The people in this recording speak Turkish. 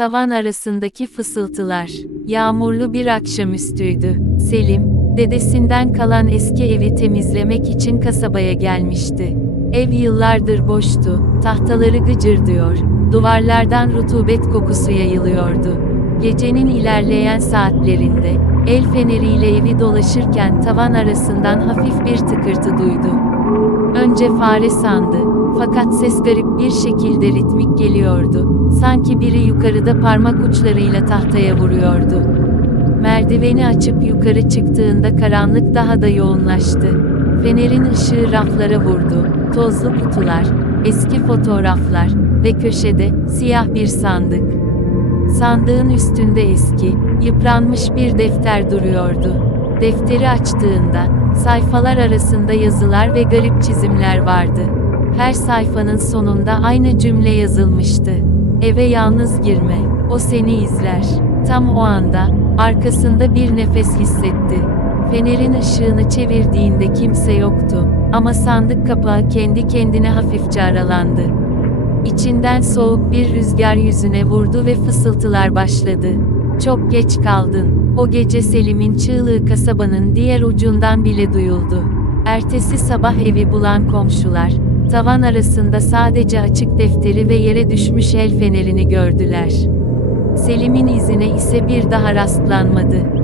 Tavan arasındaki fısıltılar. Yağmurlu bir akşamüstüydü. Selim, dedesinden kalan eski evi temizlemek için kasabaya gelmişti. Ev yıllardır boştu, tahtaları gıcırdıyor, duvarlardan rutubet kokusu yayılıyordu. Gecenin ilerleyen saatlerinde, el feneriyle evi dolaşırken tavan arasından hafif bir tıkırtı duydu. Önce fare sandı, fakat ses garip bir şekilde ritmik geliyordu. Sanki biri yukarıda parmak uçlarıyla tahtaya vuruyordu. Merdiveni açıp yukarı çıktığında karanlık daha da yoğunlaştı. Fenerin ışığı raflara vurdu. Tozlu kutular, eski fotoğraflar ve köşede siyah bir sandık. Sandığın üstünde eski, yıpranmış bir defter duruyordu. Defteri açtığında, sayfalar arasında yazılar ve garip çizimler vardı. Her sayfanın sonunda aynı cümle yazılmıştı. Eve yalnız girme, o seni izler. Tam o anda, arkasında bir nefes hissetti. Fenerin ışığını çevirdiğinde kimse yoktu. Ama sandık kapağı kendi kendine hafifçe aralandı. İçinden soğuk bir rüzgar yüzüne vurdu ve fısıltılar başladı. Çok geç kaldın. O gece Selim'in çığlığı kasabanın diğer ucundan bile duyuldu. Ertesi sabah evi bulan komşular, tavan arasında sadece açık defteri ve yere düşmüş el fenerini gördüler. Selim'in izine ise bir daha rastlanmadı.